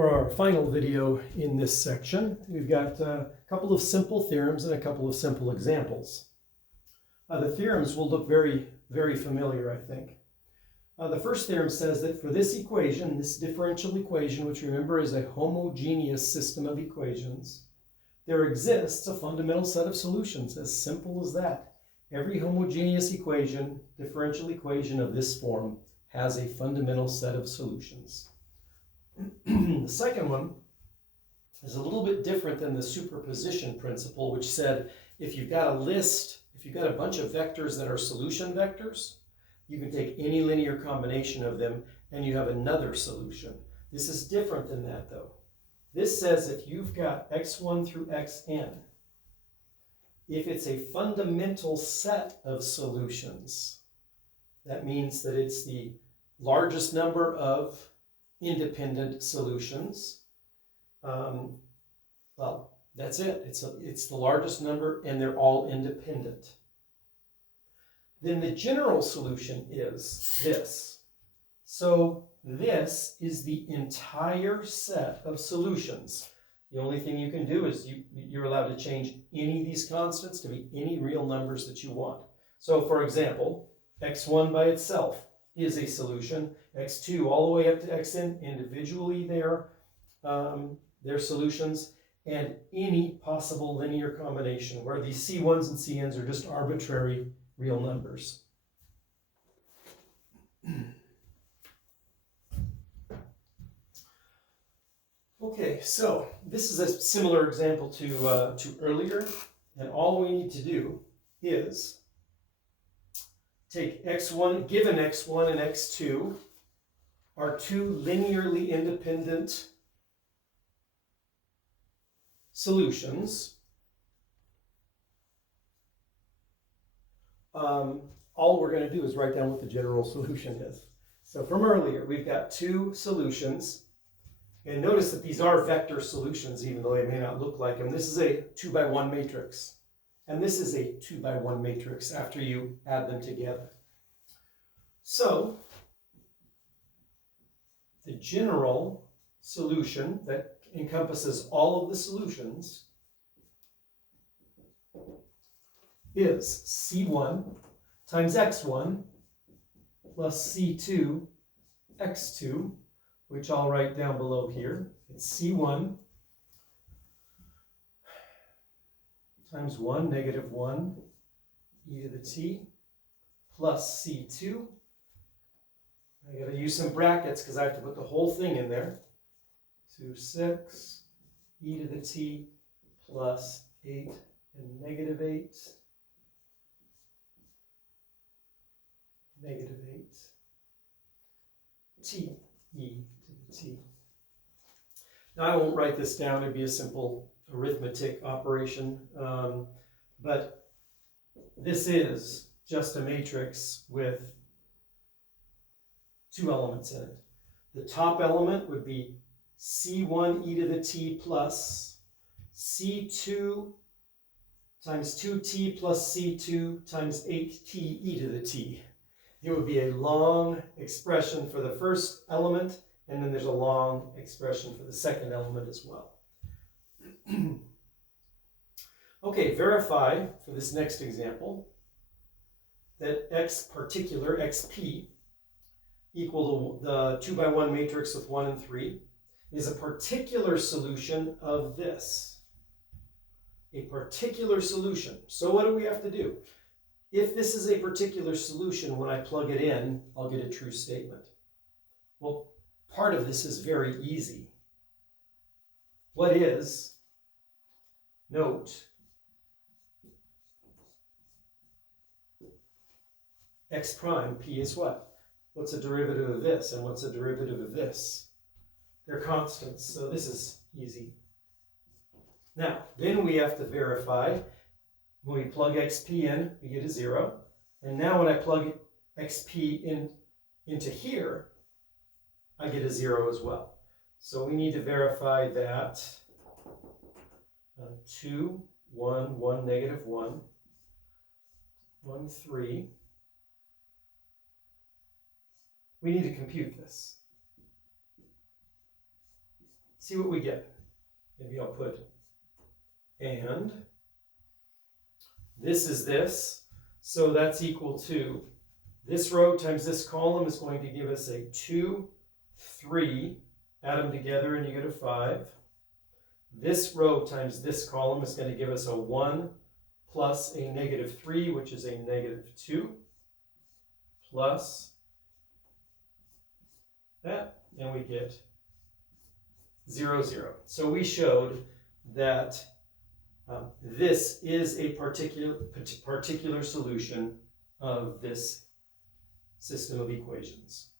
For our final video in this section, we've got a couple of simple theorems and a couple of simple examples. The theorems will look very, very familiar, I think. The first theorem says that for this equation, this differential equation, which remember is a homogeneous system of equations, there exists a fundamental set of solutions, as simple as that. Every homogeneous equation, differential equation of this form, has a fundamental set of solutions. The second one is a little bit different than the superposition principle, which said if you've got a list, if you've got a bunch of vectors that are solution vectors, you can take any linear combination of them and you have another solution. This is different than that, though. This says if you've got x1 through xn, if it's a fundamental set of solutions, that means that it's the largest number of independent solutions. Well, that's it. It's the largest number and they're all independent. Then the general solution is this. So this is the entire set of solutions. The only thing you can do is you're allowed to change any of these constants to be any real numbers that you want. So for example, x1 by itself is a solution. x2 all the way up to xn, individually they're solutions, and any possible linear combination where these c1s and cn's are just arbitrary real numbers. Okay, so this is a similar example to earlier, and all we need to do is take x1, given x1 and x2 are two linearly independent solutions. All we're going to do is write down what the general solution is. So from earlier, we've got two solutions. And notice that these are vector solutions, even though they may not look like them. This is a 2x1 matrix. And this is a 2x1 matrix after you add them together. So the general solution that encompasses all of the solutions is c1 times x1 plus c2 x2, which I'll write down below here. It's c1 times 1, negative 1, e to the t, plus c2. I got to use some brackets because I have to put the whole thing in there. 2, 6, e to the t, plus 8 and negative 8, negative 8, t, e to the t. Now I won't write this down, it'd be a simple arithmetic operation, but this is just a matrix with two elements in it. The top element would be c1 e to the t plus c2 times 2t plus c2 times 8t e to the t. It would be a long expression for the first element, and then there's a long expression for the second element as well. Okay, verify for this next example that x particular, xp, equal to the 2x1 matrix with 1 and 3, is a particular solution of this. A particular solution. So what do we have to do? If this is a particular solution, when I plug it in, I'll get a true statement. Well, part of this is very easy. What is, note, x prime, p is what? What's a derivative of this, and what's a derivative of this? They're constants, so this is easy. Now, then we have to verify. When we plug xp in, we get a 0. And now when I plug xp into here, I get a 0 as well. So we need to verify that 2, 1, 1, negative 1, 1, 3. We need to compute this. see what we get. Maybe I'll put and. This is this, so that's equal to this row times this column is going to give us a 2, 3, add them together and you get a 5. This row times this column is going to give us a 1 plus a negative 3, which is a negative 2, plus that, and we get 0, 0. So we showed that this is a particular solution of this system of equations.